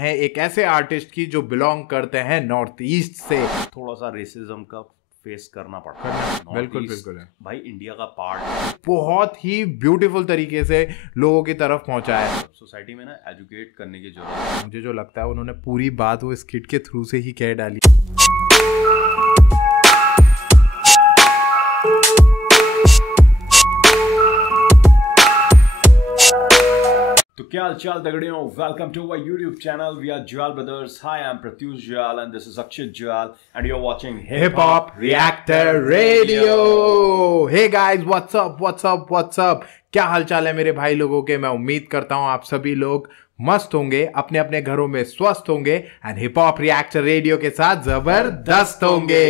हैं एक ऐसे आर्टिस्ट की जो बिलोंग करते हैं नॉर्थ ईस्ट से। थोड़ा सा रेसिज्म का फेस करना पड़ता है। बिल्कुल बिल्कुल है भाई, इंडिया का पार्ट बहुत ही ब्यूटीफुल तरीके से लोगों की तरफ पहुंचाया है। सोसाइटी में ना एजुकेट करने की जरूरत है। मुझे जो लगता है उन्होंने पूरी बात वो स्किट के थ्रू से ही कह डाली। तो क्या हाल चाल दगड़ियों, welcome to our YouTube channel. We are Jwal brothers. Hi, I am Pratyush Jwal and this is Akshit Jwal and you are watching hip hop reactor radio. Hey guys, what's up. क्या हालचाल है मेरे भाई लोगों के। मैं उम्मीद करता हूं आप सभी लोग मस्त होंगे, अपने अपने घरों में स्वस्थ होंगे and hip hop reactor radio के साथ जबरदस्त होंगे।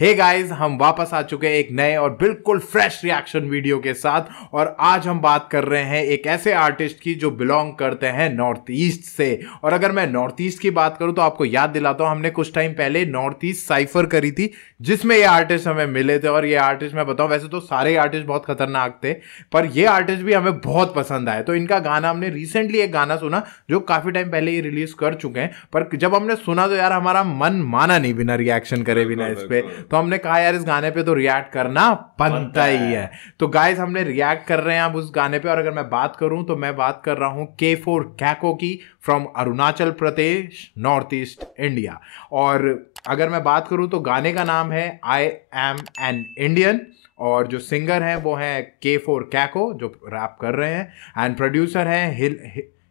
हे गाइस, हम वापस आ चुके हैं एक नए और बिल्कुल फ्रेश रिएक्शन वीडियो के साथ। और आज हम बात कर रहे हैं एक ऐसे आर्टिस्ट की जो बिलोंग करते हैं नॉर्थ ईस्ट से। और अगर मैं नॉर्थ ईस्ट की बात करूं तो आपको याद दिलाता हूं, हमने कुछ टाइम पहले नॉर्थ ईस्ट साइफर करी थी जिसमें ये आर्टिस्ट हमें मिले थे। और ये आर्टिस्ट मैं बताऊं, वैसे तो सारे आर्टिस्ट बहुत खतरनाक थे पर ये आर्टिस्ट भी हमें बहुत पसंद आए। तो इनका गाना हमने रिसेंटली एक गाना सुना जो काफी टाइम पहले ये रिलीज कर चुके हैं, पर जब हमने सुना तो यार हमारा मन माना नहीं बिना रिएक्शन करे बिना इस पे। तो हमने कहा यार इस गाने पे तो रिएक्ट करना बनता ही है। तो गाइस, हमने रिएक्ट कर रहे हैं अब उस गाने पे। और अगर मैं बात करूं तो मैं बात कर रहा हूं K4 कैको की, from Arunachal Pradesh, north east India. और अगर मैं बात करूं तो गाने का नाम है आई एम एन इंडियन। और जो सिंगर हैं वो हैं K4 कैको जो रैप कर रहे हैं। एंड प्रोड्यूसर हैं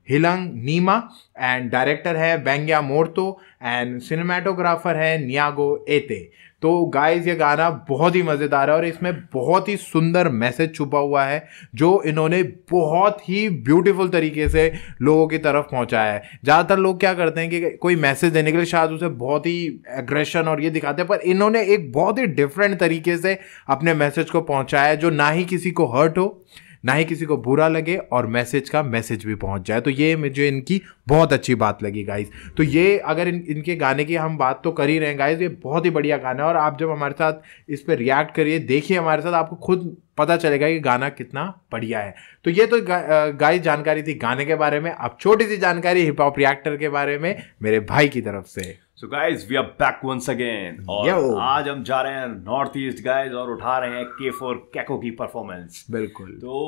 हिलंग नीमा। एंड डायरेक्टर है बेंग्या मोर्तो। एंड सिनेमाटोग्राफर है नियागो एते। तो गाइस, ये गाना बहुत ही मज़ेदार है और इसमें बहुत ही सुंदर मैसेज छुपा हुआ है जो इन्होंने बहुत ही ब्यूटीफुल तरीके से लोगों की तरफ पहुंचाया है। ज़्यादातर लोग क्या करते हैं कि कोई मैसेज देने के लिए शायद उसे बहुत ही एग्रेशन और ये दिखाते हैं, पर इन्होंने एक बहुत ही डिफरेंट तरीके से अपने मैसेज को पहुंचाया है जो ना ही किसी को हर्ट हो, ना ही किसी को बुरा लगे और मैसेज का मैसेज भी पहुंच जाए। तो ये मुझे इनकी बहुत अच्छी बात लगी गाइस। तो ये अगर इनके गाने की हम बात तो कर ही रहे हैं गाइस, ये बहुत ही बढ़िया गाना है। और आप जब हमारे साथ इस पर रिएक्ट करिए, देखिए हमारे साथ, आपको खुद पता चलेगा कि गाना कितना बढ़िया है। तो ये तो गाइस जानकारी थी गाने के बारे में। अब छोटी सी जानकारी हिप हॉप रिएक्टर के बारे में मेरे भाई की तरफ से। So guys, we are back once again और आज हम जा रहे हैं नॉर्थ ईस्ट गाइस और उठा रहे हैं K4 कैको की परफॉर्मेंस। बिल्कुल। तो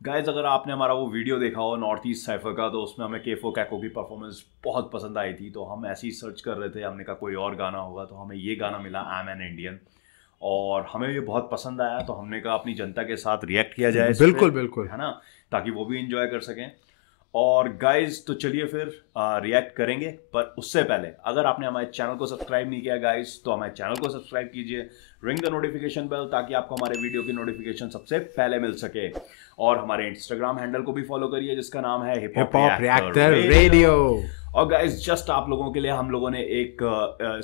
गाइस, अगर आपने हमारा वो वीडियो देखा हो नॉर्थ ईस्ट साइफर का, तो उसमें हमें K4 कैको की परफॉर्मेंस बहुत पसंद आई थी। तो हम ऐसे ही सर्च कर रहे थे, हमने कहा कोई और गाना होगा, तो हमें ये गाना मिला आई एम एन इंडियन और हमें ये बहुत पसंद आया। तो हमने कहा अपनी जनता के साथ रिएक्ट किया जाए। बिल्कुल बिल्कुल, है ना, ताकि वो भी इंजॉय कर सकें। और गाइज तो चलिए फिर रिएक्ट करेंगे। पर उससे पहले अगर आपने हमारे चैनल को सब्सक्राइब नहीं किया गाइज, तो हमारे चैनल को सब्सक्राइब कीजिए, रिंग द नोटिफिकेशन बेल, ताकि आपको हमारे वीडियो की नोटिफिकेशन सबसे पहले मिल सके। और हमारे इंस्टाग्राम हैंडल को भी फॉलो करिए जिसका नाम है हिप हॉप रिएक्टर रेडियो। और गाइज, जस्ट आप लोगों के लिए हम लोगों ने एक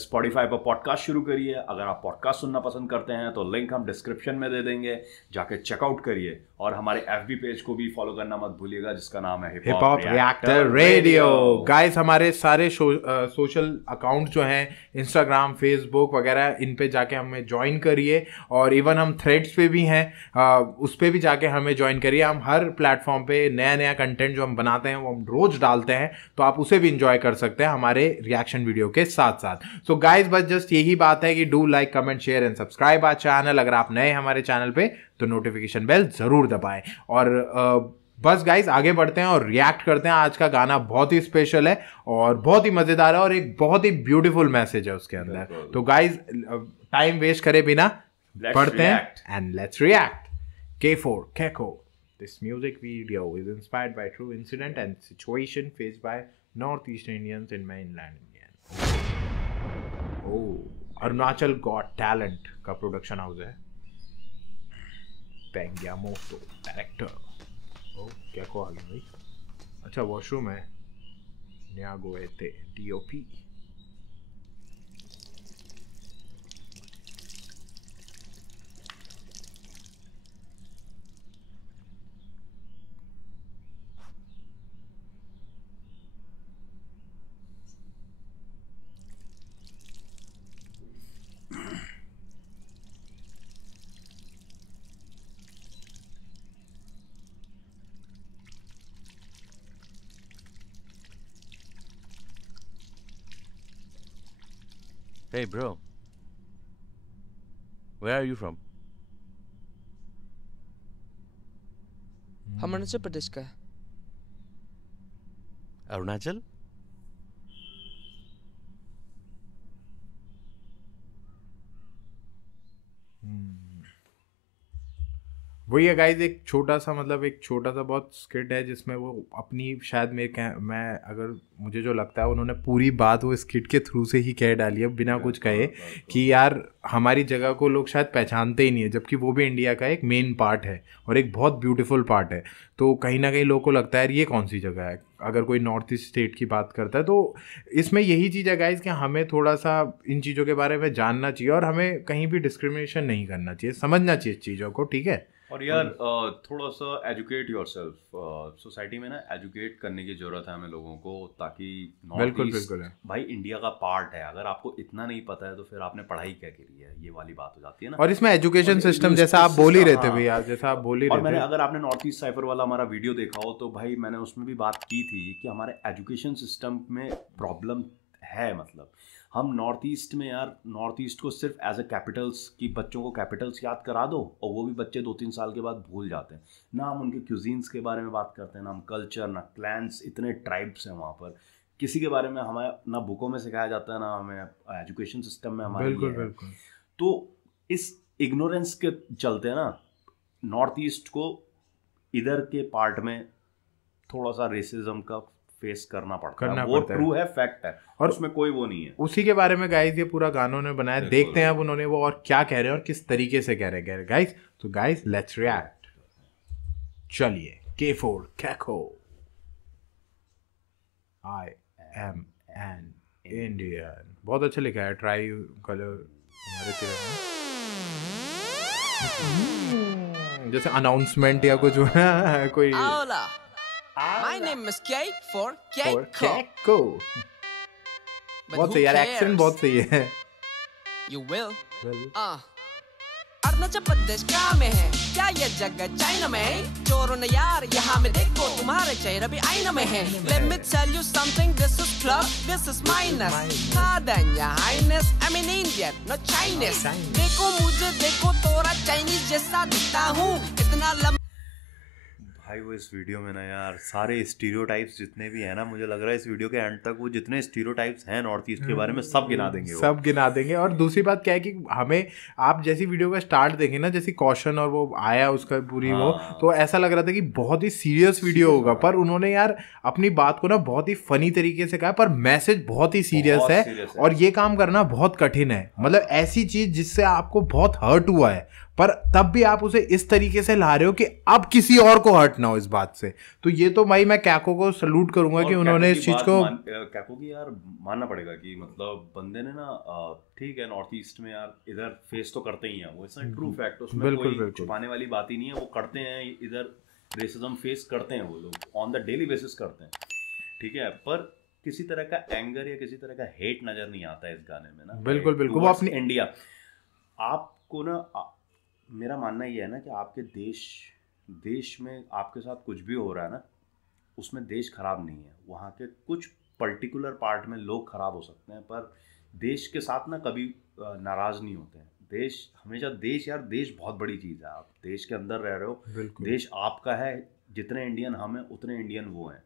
स्पॉटिफाई पर पॉडकास्ट शुरू करी है। अगर आप पॉडकास्ट सुनना पसंद करते हैं तो लिंक हम डिस्क्रिप्शन में दे देंगे, जाके चेकआउट करिए। और हमारे FB पेज को भी फॉलो करना मत भूलिएगा जिसका नाम है hip hop reactor radio. Guys, हमारे सारे सोशल अकाउंट जो हैं, इंस्टाग्राम, फेसबुक वगैरह, इन पे जाके हमें ज्वाइन करिए। और इवन हम थ्रेड्स पे भी हैं, उस पे भी जाके हमें ज्वाइन करिए। हम हर प्लेटफॉर्म पे नया नया कंटेंट जो हम बनाते हैं वो हम रोज डालते हैं, तो आप उसे भी इंजॉय कर सकते हैं हमारे रिएक्शन वीडियो के साथ साथ। सो गाइस, बस जस्ट यही बात है कि do like, comment, share and subscribe our channel. अगर आप नए हमारे चैनल पे तो नोटिफिकेशन बेल जरूर दबाएं। और बस गाइस, आगे बढ़ते हैं और रिएक्ट करते हैं। आज का गाना बहुत ही स्पेशल है और बहुत ही मजेदार है और एक बहुत ही ब्यूटीफुल मैसेज है उसके अंदर। तो गाइस, टाइम वेस्ट करे बिना पढ़ते हैं एंड लेट्स रिएक्ट। K4 कैको। This music video is inspired by true incident and situation faced by Northeast Indians in mainland India। Arunachal got talent का प्रोडक्शन हाउस है। बेंग्या मोर्तो डायरेक्टर। क्या को हाल है भाई? अच्छा, वॉशरूम है। नियागो एते DOP। Hey bro, where are you from? हम अरुणाचल प्रदेश का है। अरुणाचल? वही है गाइज, एक छोटा सा बहुत स्किट है जिसमें वो अपनी शायद मैं अगर मुझे जो लगता है उन्होंने पूरी बात वो स्किट के थ्रू से ही कह डाली है बिना कुछ कहे कि यार हमारी जगह को लोग शायद पहचानते ही नहीं है, जबकि वो भी इंडिया का एक मेन पार्ट है और एक बहुत ब्यूटीफुल पार्ट है। तो कहीं ना कहीं लोगों को लगता है यार ये कौन सी जगह है अगर कोई नॉर्थ ईस्ट स्टेट की बात करता है। तो इसमें यही चीज़ है गाइज कि हमें थोड़ा सा इन चीज़ों के बारे में जानना चाहिए और हमें कहीं भी डिस्क्रिमिनेशन नहीं करना चाहिए, समझना चाहिए चीज़ों को, ठीक है। और यार थोड़ा सा एजुकेट योरसेल्फ, सोसाइटी में ना एजुकेट करने की जरूरत है हमें लोगों को, ताकि बिल्कुल बिल्कुल है भाई इंडिया का पार्ट है। अगर आपको इतना नहीं पता है तो फिर आपने पढ़ाई क्या करी है, ये वाली बात हो जाती है ना। और इसमें एजुकेशन सिस्टम जैसा आप बोल ही रहे थे भैया, जैसा आप बोल ही रहे थे। मैंने अगर आपने नॉर्थ ईस्ट साइफर वाला हमारा वीडियो देखा हो तो भाई मैंने उसमें भी बात की थी कि हमारे एजुकेशन सिस्टम में प्रॉब्लम है। मतलब हम नॉर्थ ईस्ट में यार, नॉर्थ ईस्ट को सिर्फ एज अ कैपिटल्स की बच्चों को कैपिटल्स याद करा दो और वो भी बच्चे 2-3 साल के बाद भूल जाते हैं। ना हम उनके क्यूजीन्स के बारे में बात करते हैं, ना हम कल्चर, ना क्लैंस, इतने ट्राइब्स हैं वहाँ पर, किसी के बारे में हमें ना बुकों में सिखाया जाता है, ना हमें एजुकेशन सिस्टम में हमारे बिल्कुल। तो इस इग्नोरेंस के चलते ना नॉर्थ ईस्ट को इधर के पार्ट में थोड़ा सा रेसिज्म का फेस करना पड़ता है। वो ट्रू है, फैक्ट है और उसमें कोई वो नहीं है। उसी के बारे में गाइस ये पूरा गानों ने बनाया, देखते हैं अब उन्होंने वो और क्या कह रहे हैं और किस तरीके से कह रहे हैं गाइस। तो गाइस लेट्स रिएक्ट, चलिए। K4 कैको, आई एम एन इंडियन, बहुत अच्छा लिखा है, ट्राई कलर हमारे तिरंगा जैसे अनाउंसमेंट या कुछ कोई। My name is K4 Keiko. बहुत सही यार, एक्सेंट बहुत सही है। You will. अरुणाचल प्रदेश क्या में है, क्या ये जगह चाइना में है? चोरों ने यार यहाँ में देखो, तुम्हारे चेहरे भी आईना में है। Let me tell you something, this is plus, this is minus. Pardon your highness, I'm an Indian, not Chinese. देखो मुझे, देखो तोरा चाइनीज जैसा दिखता हूँ, इतना लंबा। भाई वो इस वीडियो में ना यार सारे स्टीरियोटाइप्स जितने भी है ना, मुझे लग रहा है इस वीडियो के एंड तक वो जितने स्टीरियोटाइप्स हैं नॉर्थ ईस्ट के बारे में सब गिना देंगे, सब गिना देंगे। और दूसरी बात क्या है कि हमें, आप जैसी वीडियो का स्टार्ट देखें ना, जैसी कॉशन और वो आया उसका पूरी वो, तो ऐसा लग रहा था कि बहुत ही सीरियस वीडियो होगा, पर उन्होंने यार अपनी बात को ना बहुत ही फनी तरीके से कहा, पर मैसेज बहुत ही सीरियस है और ये काम करना बहुत कठिन है। मतलब ऐसी चीज जिससे आपको बहुत हर्ट हुआ है, पर तब भी आप उसे इस तरीके से ला रहे हो कि अब किसी और को हर्ट ना हो इस बात से। तो ये तो भाई मैं कैको को सलूट करूंगा कि उन्होंने इस चीज को, कैको की यार मानना पड़ेगा कि मतलब बंदे ने ना, ठीक है नॉर्थ ईस्ट में यार इधर फेस तो करते ही हैं, वो इट्स ट्रू फैक्ट, उसमें कोई छुपाने वाली बात ही नहीं है। वो करते हैं इधर, रेसिज्म फेस करते हैं वो लोग, ऑन द डेली बेसिस करते हैं, ठीक है। पर किसी तरह का एंगर या किसी तरह का हेट नजर नहीं आता है इस गाने में ना। बिल्कुल वो अपनी इंडिया, आपको ना, मेरा मानना ये है ना कि आपके देश में आपके साथ कुछ भी हो रहा है ना, उसमें देश खराब नहीं है। वहाँ के कुछ पर्टिकुलर पार्ट में लोग खराब हो सकते हैं, पर देश के साथ ना कभी नाराज नहीं होते हैं। देश हमेशा, देश बहुत बड़ी चीज़ है। आप देश के अंदर रह रहे हो, देश आपका है। जितने इंडियन हम हैं उतने इंडियन वो हैं।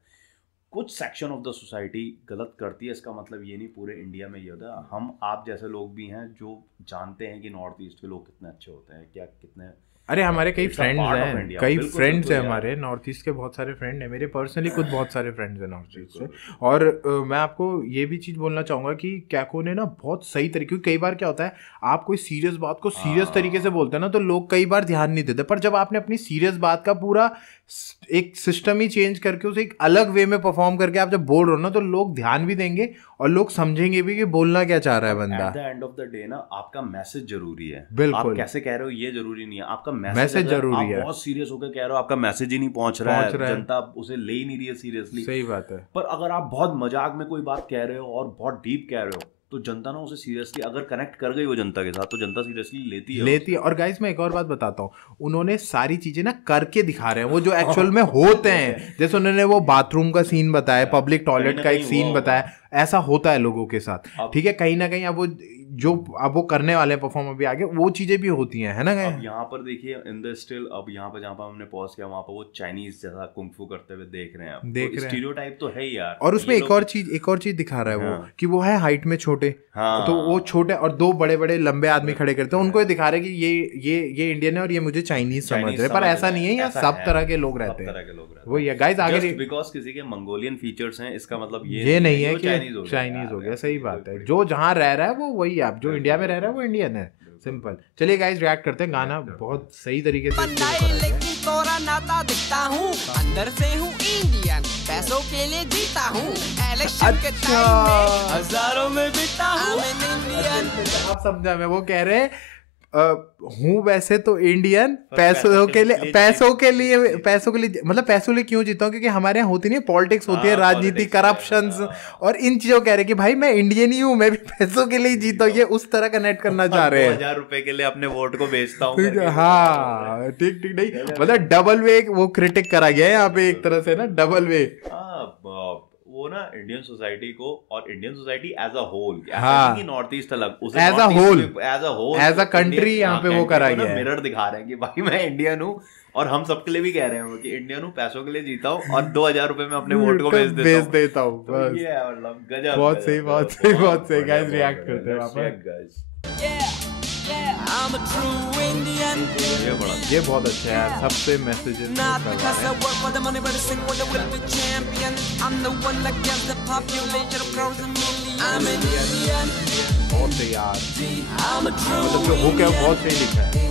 कुछ सेक्शन ऑफ द सोसाइटी गलत करती है, इसका मतलब ये नहीं पूरे इंडिया में ये होता है। हम आप जैसे लोग भी हैं जो जानते हैं कि नॉर्थ ईस्ट के लोग कितने अच्छे होते हैं, क्या कितने, अरे हमारे कई फ्रेंड्स हैं, हमारे नॉर्थ ईस्ट के बहुत सारे फ्रेंड हैं, मेरे पर्सनली खुद बहुत सारे फ्रेंड्स हैं नॉर्थ ईस्ट से। और मैं आपको ये भी चीज़ बोलना चाहूँगा कि कैको ने ना बहुत सही तरीके, क्योंकि कई बार क्या होता है, आप कोई सीरियस बात को सीरियस तरीके से बोलते हैं ना, तो लोग कई बार ध्यान नहीं देते, पर जब आपने अपनी सीरियस बात का पूरा एक सिस्टम ही चेंज करके उसे एक अलग वे में परफॉर्म करके आप जब बोल रहे हो ना, तो लोग ध्यान भी देंगे और लोग समझेंगे भी कि बोलना क्या चाह रहा है बंदा। At the end of the day ना आपका मैसेज जरूरी है। बिल्कुल, आप कैसे कह रहे हो ये जरूरी नहीं है, आपका मैसेज जरूरी है। आप बहुत सीरियस होकर कह रहे हो, आपका मैसेज ही नहीं पहुंच रहा है, जनता उसे ले ही नहीं रही है सीरियसली। सही बात है। पर अगर आप बहुत मजाक में कोई बात कह रहे हो और बहुत डीप कह रहे हो, तो जनता ना उसे सीरियसली अगर कनेक्ट कर गई वो जनता के साथ, तो जनता सीरियसली लेती है। और गाइस मैं एक और बात बताता हूँ, उन्होंने सारी चीजें ना करके दिखा रहे हैं, वो जो एक्चुअल में होते हैं। जैसे उन्होंने वो बाथरूम का सीन बताया, पब्लिक टॉयलेट का एक सीन बताया, ऐसा होता है लोगों के साथ, ठीक है, कहीं ना कहीं अब वो करने वाले परफॉर्म अभी आगे वो चीजें भी होती हैं, है ना। अब यहाँ पर देखिए इन द स्टिल, अब यहाँ पर जहाँ पर हमने पॉज किया वहाँ पर वो चाइनीज जैसा कुंग-फू करते हुए देख रहे हैं, आप देख रहे हैं, स्टीरियोटाइप तो है यार। और उसमें एक और चीज दिखा रहा है वो कि वो है हाइट में छोटे, तो वो छोटे और दो बड़े बड़े लंबे आदमी खड़े करते हैं, उनको दिखा रहे हैं कि ये इंडियन है और ये मुझे चाइनीज समझ रहे हैं, पर ऐसा नहीं है, यहाँ सब तरह के लोग रहते हैं। वही है गाइस, आगे बिकॉज किसी के मंगोलियन फीचर्स हैं इसका मतलब ये नहीं है कि चाइनीज हो गया। सही बात है, जो जहाँ रह रहा है वो वही है, आप जो इंडिया में रह रहा है वो इंडियन है, सिंपल। चलिए गाइस रिएक्ट करते हैं, गाना बहुत सही तरीके से। लेकिन तोरा नाता दिखता हूँ, अंदर से हूँ इंडियन, पैसों के लिए जीता हूँ, इलेक्शन के टाइम में हजारों में बिता हूँ इंडियन। आप समझा, मैं वो कह रहे हूँ वैसे तो इंडियन, पैसों के लिए मतलब पैसों लिए क्यों जीता हूँ, क्योंकि हमारे यहाँ होती नहीं पॉलिटिक्स होती है, राजनीति, करप्शन, और इन चीजों कह रहे कि भाई मैं इंडियन ही हूँ, मैं भी पैसों के लिए जीता हूँ, ये उस तरह कनेक्ट करना चाह रहे हैं। 2000 रुपए के लिए अपने वोट को बेचता हूँ। हाँ ठीक नहीं, मतलब डबल वे वो क्रिटिक करा गया है यहाँ पे एक तरह से ना, डबल वे। वो ना इंडियन सोसाइटी को और Indian society as a whole, हाँ, नॉर्थ ईस्ट अलग, एज अ कंट्री यहाँ पे वो करा गया है, मिरर दिखा रहे हैं कि भाई मैं इंडियन हूँ, और हम सबके लिए भी कह रहे हैं कि इंडियन हूँ, पैसों के लिए जीता हूँ, और 2000 रुपए में अपने वोट को बेच देता हूँ। बहुत सही गाइस, रिएक्ट करते हैं वापस। I'm a true Indian. ये बहुत अच्छा है, सबसे messages Not because I work for the money, but I sing for the will to be champion. I'm the one that gets the population of crores and millions. I'm an Indian. बहुत सही यार, I'm a true मतलब जो hook है बहुत सही लिखा है।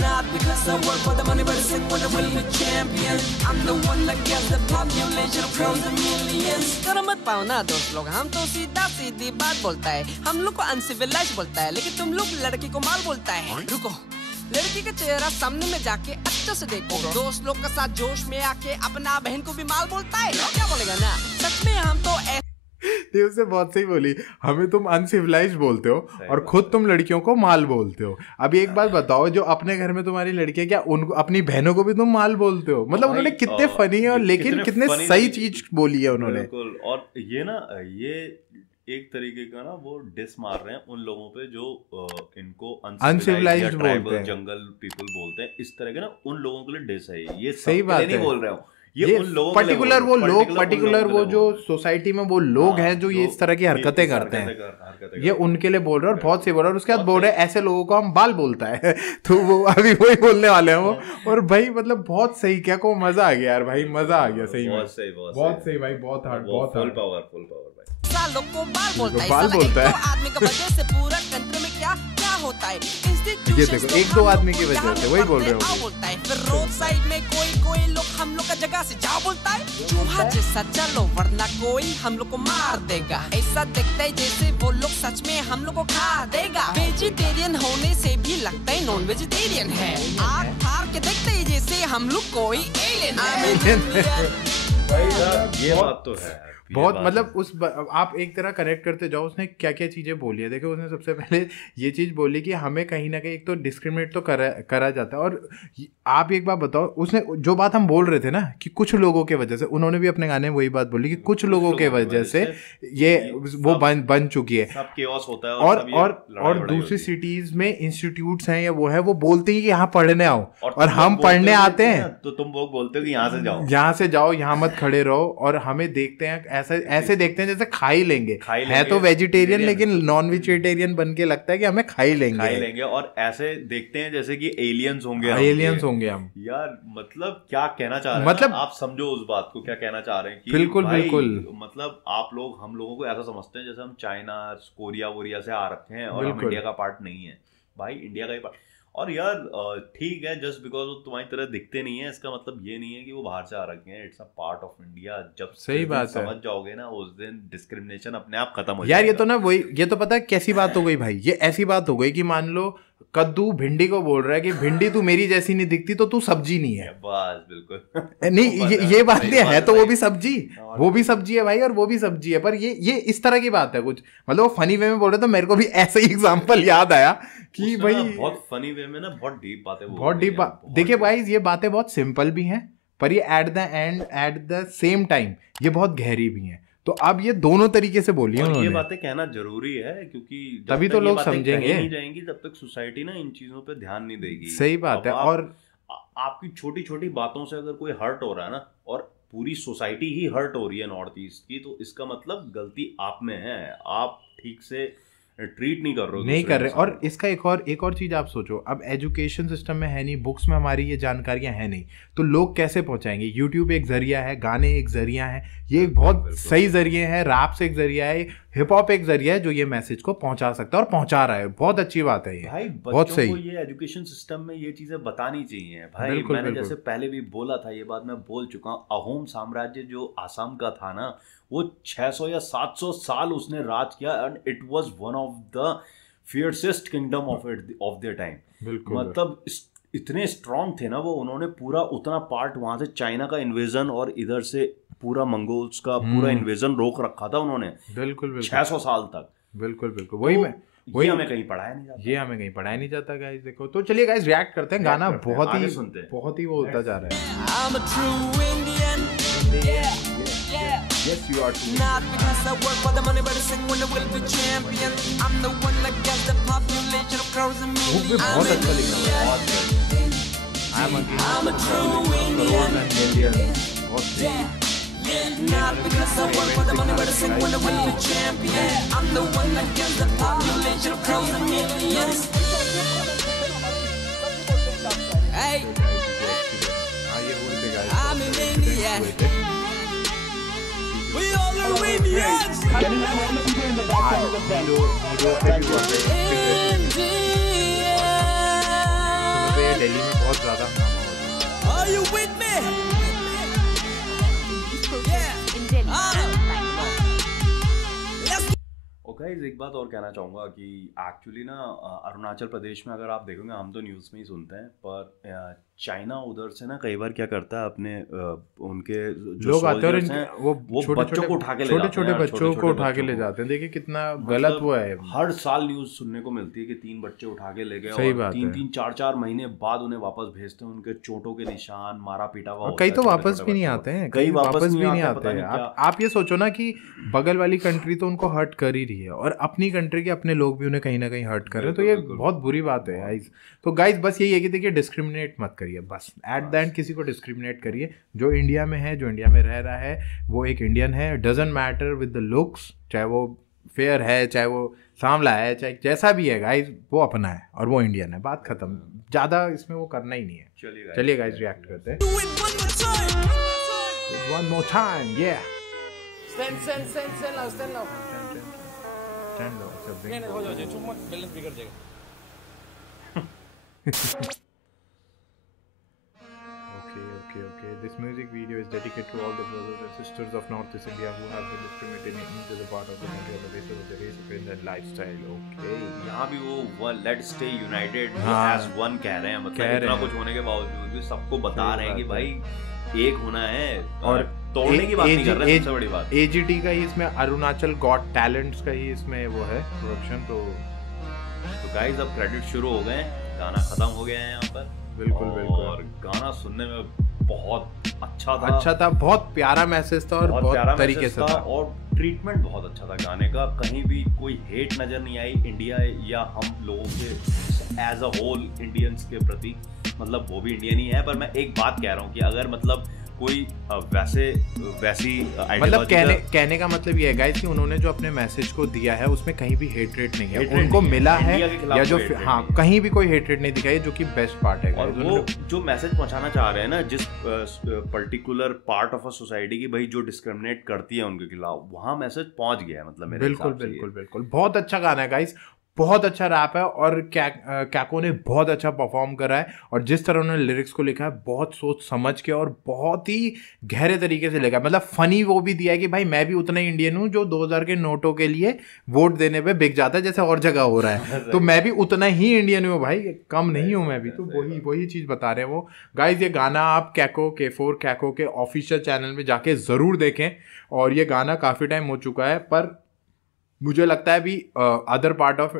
Not because I work for the money, but I sing for the will to be champion. I'm the one that gets the population of crores and millions. कर मत पाओ ना दोस्त लोग, हम तो सीधी बात बोलता है, हम लोग को अनसिविलाइज बोलता है, लेकिन तुम लोग लड़की को माल बोलता है। रुको, लड़की का चेहरा सामने में जाके अच्छे से देखो, दोस्त लोग के साथ जोश में आके अपना बहन को भी माल बोलता है, क्या बोलेगा ना। सच में हम तो ये उसने बहुत सही बोली, हमें तुम अनसिविलाइज बोलते हो और खुद तुम लड़कियों को माल बोलते हो। अभी एक बात बताओ, जो अपने घर में तुम्हारी लड़की है, क्या उनको अपनी बहनों को भी तुम माल बोलते हो? मतलब उन्होंने कितने फनी है, और लेकिन कितने सही चीज बोली है उन्होंने। और ये ना, ये एक तरीके का ना वो डिस मार रहे हैं उन लोगों पे जो इनको अनसिविलाइज्ड बोलते हैं, जंगल पीपल बोलते हैं, इस तरह के ना उन लोगों के लिए डिस है ये। सही बात है, नहीं बोल रहा हूँ ये उन लोगों पर्टिकुलर वो जो सोसाइटी में वो लोग हैं जो ये इस तरह की हरकतें करते हैं, ये उनके लिए बोल रहे हैं, और बहुत सही बोल रहे हैं। और उसके बाद बोल रहे हैं ऐसे लोगों को हम बाल बोलता है, तो वो अभी वही बोलने वाले हैं वो। और भाई मतलब बहुत सही, क्या को मजा आ गया यार भाई, मजा आ गया सही में, बहुत सही भाई, बहुत हार्ड, बहुत फुल पावर भाई। सालों को बाल बोलता है, आदमी का वजह से पूरा कंट्री में क्या होता है। ये देखो, एक दो आदमी की वजह से वही बोल रहे हो, बोलता है। फिर रोड साइड में कोई लोग हम लोग का जगह से जाओ बोलता है, चूहा जैसा चलो वरना कोई हम लोग को मार देगा। ऐसा दिखता है जैसे वो लोग सच में हम लोग को खा देगा। वेजिटेरियन होने से भी लगता है नॉन वेजिटेरियन है, आग फाड़ के देखते है जैसे हम लोग कोई एलियन है। ये बात तो है बहुत, मतलब उस आप एक तरह कनेक्ट करते जाओ, उसने क्या क्या चीज़ें बोली है। देखो, उसने सबसे पहले ये चीज़ बोली कि हमें कहीं ना कहीं एक तो डिस्क्रिमिनेट तो करा जाता है। और आप एक बात बताओ, उसने जो बात हम बोल रहे थे ना कि कुछ लोगों के वजह से, उन्होंने भी अपने गाने में वही बात बोली कि कुछ लोगों के वजह से ये वो बन चुकी है। सब केओस होता है। और दूसरी सिटीज में इंस्टीट्यूट्स हैं या वो है, वो बोलते हैं कि यहाँ पढ़ने आओ, और हम पढ़ने आते हैं तो तुम लोग बोलते हो कि यहाँ से जाओ, यहाँ मत खड़े रहो। और हमें देखते हैं ऐसे देखते हैं जैसे खा ही लेंगे, है तो वेजिटेरियन लेकिन नॉन वेजिटेरियन बन के लगता है कि हमें खा ही लेंगे। और ऐसे देखते हैं जैसे कि एलियंस होंगे हम। यार मतलब क्या कहना चाह रहे हैं, मतलब आप समझो उस बात को, क्या कहना चाह रहे हैं कि बिल्कुल। मतलब आप लोग हम लोगों को ऐसा समझते हैं जैसे हम चाइना, कोरिया वोरिया से आ रखे हैं और हम इंडिया का पार्ट नहीं है। भाई इंडिया का ही पार्ट। और यार ठीक है, जस्ट बिकॉज वो तुम्हारी तरह दिखते नहीं है, इसका मतलब ये नहीं है कि वो बाहर से आ रखे हैं। It's a part of India. जब सही बात समझ जाओगे ना, उस दिन डिस्क्रिमिनेशन अपने आप खत्म हो जाएगा। यार ये तो ना वही, ये तो पता है कैसी बात हो गई भाई, ये ऐसी बात हो गई कि मान लो कद्दू भिंडी को बोल रहा है कि भिंडी तू मेरी जैसी नहीं दिखती तो तू सब्जी नहीं है। बस बिल्कुल नहीं, ये बात नहीं है तो वो भी सब्जी, वो भी सब्जी है भाई, और वो भी सब्जी है। पर ये इस तरह की बात है कुछ, मतलब वो फनी वे में बोल रहे, तो मेरे को भी ऐसा ही एग्जांपल याद आया कि भाई बहुत फनी वे में ना बहुत डीप बातें, बहुत डीप बात। देखिए भाई, ये बातें बहुत सिंपल भी हैं, पर ये एट द सेम टाइम ये बहुत गहरी भी हैं। तो अब ये दोनों तरीके से बोली है और ये उन्होंने। बातें कहना जरूरी है, क्योंकि जब तभी तक तो ये लोग बातें समझेंगे। कही नहीं जाएंगी तब तक सोसाइटी ना इन चीजों पे ध्यान नहीं देगी। सही बात अब है। और आपकी छोटी छोटी बातों से अगर कोई हर्ट हो रहा है ना, और पूरी सोसाइटी ही हर्ट हो रही है नॉर्थ ईस्ट की, तो इसका मतलब गलती आप में है। आप ठीक से ट्रीट नहीं कर रहे हो, नहीं दूसरे कर रहे। इंसान और को। इसका एक और चीज आप सोचो, अब एजुकेशन सिस्टम में है नहीं, बुक्स में हमारी ये जानकारियां है नहीं, तो लोग कैसे पहुंचाएंगे? यूट्यूब एक जरिया है, गाने एक जरिया है, ये एक बहुत बिल्कुल। सही जरिए है, रैप से एक जरिया है, हिप हॉप एक जरिया है जो ये मैसेज को पहुंचा सकता है और पहुंचा रहा है। बहुत अच्छी बात है ये, भाई बहुत बच्चों सही। को ये एजुकेशन सिस्टम में ये चीजें बतानी चाहिए भाई। बिल्कुल, मैंने बिल्कुल। जैसे पहले भी बोला था, ये बात मैं बोल चुका हूँ, अहोम साम्राज्य जो आसाम का था ना, वो 600 या 700 साल उसने राज किया, and it was one of the fiercest kingdom of their time. बिल्कुल। मतलब इतने स्ट्रांग थे ना वो, उन्होंने पूरा उतना पार्ट वहां से चाइना का इन्वेजन और इधर से पूरा मंगोल्स का पूरा इन्वेजन रोक रखा था उन्होंने बिल्कुल बिल्कुल 600 साल तक। बिल्कुल बिल्कुल। तो ये हमें कहीं पढ़ाया नहीं जाता। ये हमें कहीं पढ़ाया नहीं जाता गाइस। देखो तो चलिए गाइस रिएक्ट करते हैं। गाना करते हैं, बहुत आगे ही सुनते हैं। बहुत ही वो होता जा रहा है। I'm a true Indian. Yeah, yeah. Yes you are too. Not because I work for the money, but I sing when I will be champion. I'm the one that gets the population of crores and Hook भी millions. बहुत अच्छा लिखा हुआ है। I'm a true Indian. बहुत सही। Yeah, not because I work for the money, but I sing when I will be champion. I'm the one that gets the population of crores and millions. Hey, हाँ ये बोलते guys. I'm an Indian. We all are Indians. Indian. Delhi में बहुत ज्यादा हंगामा हो रहा है। Are you with me? Yeah. Let's और गाइस एक बात और कहना चाहूँगा कि एक्चुअली ना अरुणाचल प्रदेश में अगर आप देखोगे, हम तो न्यूज़ में ही सुनते हैं, पर चाइना उधर से ना कई बार क्या करता है, अपने उनके जो लोग आते हैं और soldiers हैं, वो बच्चों को उठा के ले छोटे जाते छोटे हैं, बच्चों छोटे-छोटे को उठा के बच्चों ले को। जाते हैं। देखिए कितना मतलब गलत वो है। हर साल न्यूज़ सुनने को मिलती है कि 3 बच्चे उठा के ले गए, सही और बात है। 3-3 4-4 महीने बाद उन्हें वापस भेजते हैं, उनके चोटों के निशान, मारा पीटा हुआ और होता कई है तो छोटे-छोटे वापस भी नहीं बच्चों आते को। हैं, कई वापस भी नहीं पता आते हैं। नहीं क्या। आप ये सोचो ना कि बगल वाली कंट्री तो उनको हर्ट कर ही रही है, और अपनी कंट्री के अपने लोग भी उन्हें कहीं ना कहीं हर्ट कर रहे हैं, तो ये बिल्कुल, बिल्कुल। बहुत बुरी बात है गाइस। तो गाइस बस यही है कि देखिए डिस्क्रिमिनेट मत करिए, बस एट द एंड किसी को डिस्क्रिमिनेट करिए। जो इंडिया में है, जो इंडिया में रह रहा है, वो एक इंडियन है। Doesn't matter with the looks, चाहे वो फेयर है, चाहे वो सांवला है, चाहे जैसा भी है गाइस, वो अपना है और वो इंडियन है। बात खत्म। ज़्यादा इसमें वो करना ही नहीं है। चलिए गाइस रिएक्ट करते हैं। do it one more time. One more time, yeah. Stand now, stand now. Stand लो, सब नहीं नहीं हो जाओ, चुप मत, बैलेंस बिगड़ जाएगा। Okay. This music video is dedicated to all the brothers and sisters of Northeast India who have been discriminated into the part of the country on the basis of their race, opinion and lifestyle. Okay. यहाँ भी वो late stay United हाँ। As one कह रहे हैं, मतलब कह रहे इतना हैं। कुछ होने के बावजूद भी सबको बता सही रहे हैं कि बात भाई एक होना है, और तोड़ने की बात नहीं कर रहे हैं। सबसे बड़ी बात AGT का ही इसमें अरुणाचल गॉट टैलेंट्स का ही इसमें वो है प्रोडक्शन। तो गाइस अब क्रेडिट शुरू हो गए हैं, गाना खत्म हो गया है यहाँ पर। बिल्कुल, बिल्कुल। और गाना सुनने में बहुत अच्छा था, बहुत प्यारा मैसेज था और बहुत प्यारा बहुत तरीके मैसेज से था, था। और ट्रीटमेंट बहुत अच्छा था गाने का। कहीं भी कोई हेट नजर नहीं आई इंडिया या हम लोगों के एज अ होल इंडियंस के प्रति। मतलब वो भी इंडियन ही है, पर मैं एक बात कह रहा हूँ कि अगर मतलब कोई वैसी मतलब कहने का मतलब ये है गाइस कि उन्होंने जो अपने मैसेज को दिया है उसमें कहीं भी हेटरेट नहीं है, Hatred उनको नहीं है, मिला है, इंडिया के खिलाफ या जो कोई hatred हाँ नहीं है। कहीं भी कोई हेटरेट नहीं दिखाई, जो कि बेस्ट पार्ट है और guys। वो जो मैसेज पहुंचाना चाह रहे हैं ना, जिस particular part of a society की भाई जो डिस्क्रिमिनेट करती है उनके खिलाफ, वहाँ मैसेज पहुंच गया है। मतलब मेरे बिल्कुल हिसाब से ये। बिल्कुल बिल्कुल बहुत अच्छा गाना है गाइस, बहुत अच्छा रैप है, और कैको ने बहुत अच्छा परफॉर्म करा है, और जिस तरह उन्होंने लिरिक्स को लिखा है बहुत सोच समझ के और बहुत ही गहरे तरीके से लिखा है। मतलब फनी वो भी दिया है कि भाई मैं भी उतना ही इंडियन हूँ जो 2000 के नोटों के लिए वोट देने पे बिक जाता है जैसे और जगह हो रहा है, तो मैं भी उतना ही इंडियन हूँ भाई, कम नहीं हूँ मैं भी। तो वही चीज़ बता रहे हैं वो गाइस। ये गाना आप कैको के ऑफिशियल चैनल में जाके ज़रूर देखें, और ये गाना काफ़ी टाइम हो चुका है, पर मुझे लगता है अभी अदर पार्ट ऑफ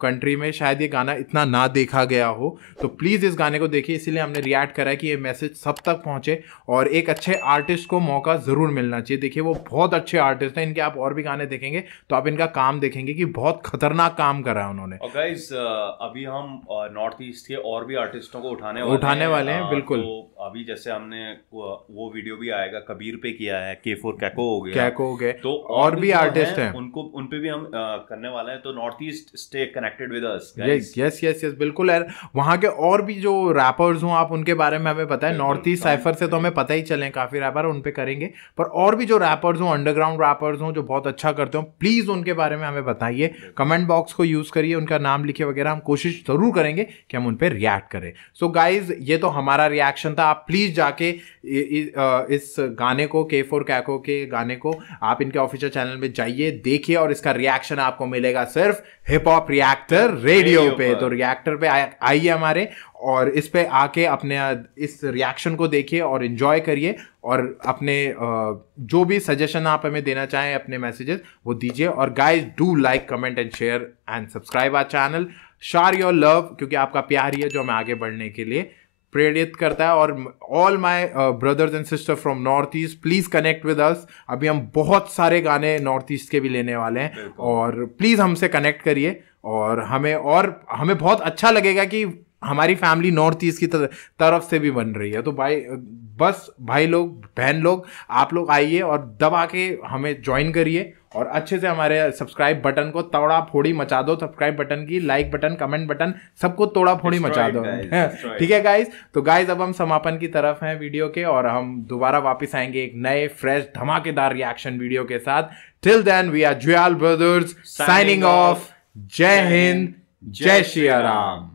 कंट्री में शायद ये गाना इतना ना देखा गया हो, तो प्लीज़ इस गाने को देखिए। इसीलिए हमने रिएक्ट करा है कि ये मैसेज सब तक पहुंचे और एक अच्छे आर्टिस्ट को मौका ज़रूर मिलना चाहिए। देखिए वो बहुत अच्छे आर्टिस्ट हैं, इनके आप और भी गाने देखेंगे तो आप इनका काम देखेंगे कि बहुत खतरनाक काम करा है उन्होंने। और गाइस अभी हम नॉर्थ ईस्ट के और भी आर्टिस्टों को उठाने वाले हैं बिल्कुल। तो अभी जैसे हमने वो वीडियो भी आएगा, कबीर पे किया है, K4 कैको हो गए, तो और भी आर्टिस्ट हैं, उन पे भी हम करने वाले हैं। तो north east stay connected with us. Yes बिल्कुल यार। वहाँ के और भी जो रैपर्स हो आप उनके बारे में हमें पता है, नॉर्थ ईस्ट साइफर से तो हमें पता ही चले काफी रैपर, उन पे करेंगे। पर और भी जो रैपर्स हो, अंडरग्राउंड रैपर्स हो जो बहुत अच्छा करते हो, प्लीज उनके बारे में हमें बताइए। कमेंट बॉक्स को यूज करिए, उनका नाम लिखे वगैरह, हम कोशिश जरूर करेंगे कि हम उन पे रिएक्ट करें। सो गाइज ये तो हमारा रिएक्शन था। आप प्लीज जाके इस गाने को, K4 कैको के गाने को आप इनके ऑफिशियल चैनल में जाइए, देखिए और इसका रिएक्शन आपको मिलेगा सिर्फ हिप हॉप रिएक्टर रेडियो पे। तो रिएक्टर पे आइए हमारे, और इस पे आके अपने इस रिएक्शन को देखिए और एंजॉय करिए, और अपने जो भी सजेशन आप हमें देना चाहें, अपने मैसेजेस वो दीजिए। और guys do like, comment and share and subscribe our channel. Share your love, क्योंकि आपका प्यार ही है जो हमें आगे बढ़ने के लिए प्रेरित करता है। और all my brothers and sister from north east, please connect with us. अभी हम बहुत सारे गाने नॉर्थ ईस्ट के भी लेने वाले हैं, और प्लीज हमसे कनेक्ट करिए। और हमें बहुत अच्छा लगेगा कि हमारी फैमिली नॉर्थ ईस्ट की तरफ से भी बन रही है। तो भाई लोग, बहन लोग, आप लोग आइए और दबा के हमें ज्वाइन करिए, और अच्छे से हमारे सब्सक्राइब बटन को तोड़ा फोड़ी मचा दो। सब्सक्राइब बटन की, लाइक बटन, कमेंट बटन, सबको तोड़ा फोड़ी मचा दो। ठीक है गाइज। तो गाइज अब हम समापन की तरफ हैं वीडियो के, और हम दोबारा वापस आएंगे एक नए फ्रेश धमाकेदार रिएक्शन वीडियो के साथ। Till then we are Jwal brothers signing off. जय हिंद, जय श्री राम।